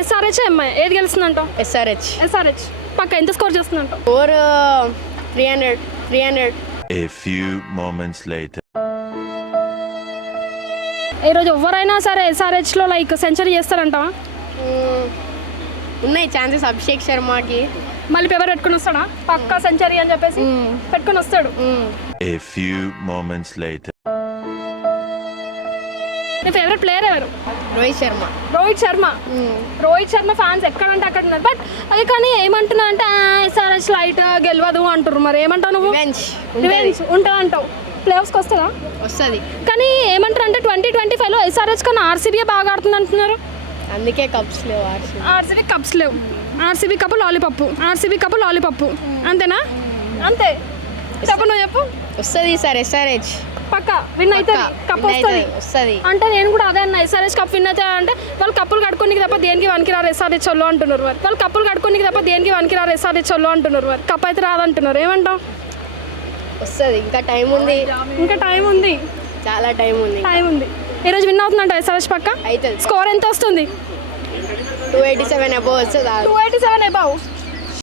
SRH MI ఏది గెలుస్తుందంటావు? SRH. SRH పక్క ఎంత score చేస్తుందంటావు? Over 300. A few moments later. ఈరోజు ఎవరైనా సరే ఎస్ఆర్హెచ్లో లైక్ సెంచరీ చేస్తారంటావా? ఉన్నాయి ఛాన్సెస్ అభిషేక్ శర్మకి. మళ్ళీ పేపర్ పెట్టుకుని వస్తాడా పక్కా సెంచరీ అని చెప్పేసి పెట్టుకుని వస్తాడు. A few moments later. నీ ఫేవరెట్ ప్లేయర్ ఎవరు? రోహిత్ శర్మ. రోహిత్ శర్మ ఫ్యాన్స్ ఎక్కడంటే అక్కడ ఉన్నారు. బట్ అది కానీ ఏమంటున్నా అంటే ఎస్ఆర్హెచ్ లైట్ గెలవదు అంటారు. మరి ఏమంటావు నువ్వు? రివెంజ్ ఉంటుంది అంటావు. ప్లే ఆఫ్స్కి వస్తుందా? వస్తుంది. కానీ ఏమంటారు అంటే 2025లో ఎస్ఆర్హెచ్ కన్నా ఆర్సీబీ బాగా ఆడుతుంది అంటున్నారు. అందుకే కప్స్ లేవు. ఆర్సీబీ కప్స్ లేవు. ఆర్సీబీ కప్పు లాలీపప్పు అంతేనా? అంతే. చెప్పు నువ్వు చెప్పు. వస్తుంది సార్ ఎస్ఆర్హెచ్ పక్క విన్ అయితే కప్ వస్తుంది అంటే నేను కూడా అదే అన్న. ఎస్ఆర్హెచ్ కప్ విన్ అయితే అంటే వాళ్ళు కప్పులు కట్టుకోనికి తప్ప దేనికి వనికిరారు ఎస్ఆర్హెచ్ వాళ్ళు అంటున్నారు. వాళ్ళు కప్పులు కట్టుకోనికి తప్ప దేనికి వనికిరారు ఎస్ఆర్హెచ్ వాళ్ళు అంటున్నారు. కప్ అయితే రాదంటున్నారు. ఏమంటావు? వస్తుంది. ఇంకా టైం ఉంది. చాలా టైం ఉంది. ఈరోజు విన్ అవుతుందంట ఎస్ఆర్హెచ్ పక్క. అవుతుంది. స్కోర్ ఎంత వస్తుంది? 287 అబౌవ్ వస్తుంది. 287 అబౌవ్.